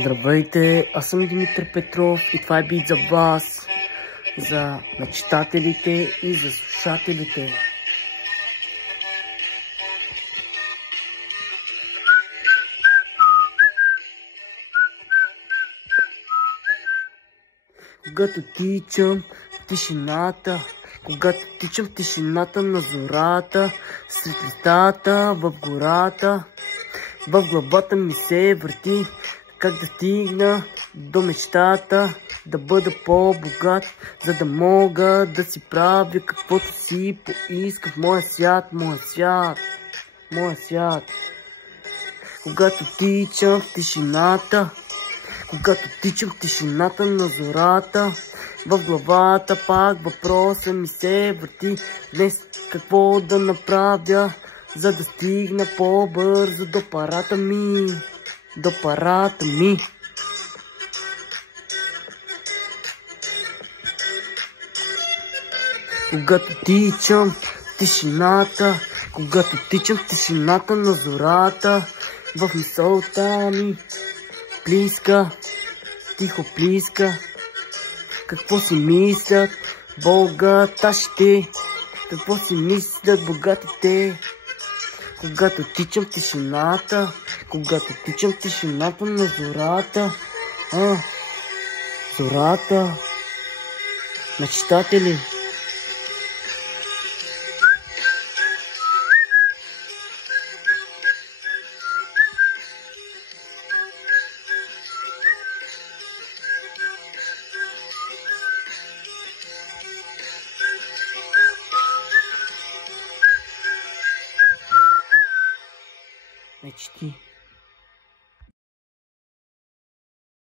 Здравейте, аз съм Димитър Петров и това е бит за вас, за мечтателите и за слушателите. Когато тичам в тишината, на зората, сред листата в гората, в главата ми се върти как да стигна до мечтата, да бъда по-богат, за да мога да си правя каквото си поиска в моя свят. Когато тичам в тишината на зората, в главата пак въпроса ми се върти днес какво да направя, за да стигна по-бързо до парата ми. Когато тичам в тишината на зората, в мисълта ми тихо плиска, какво си мислят богаташите, какво си мислят богатите. Когато тичам в тишината на зората, мечтатели. Мечти.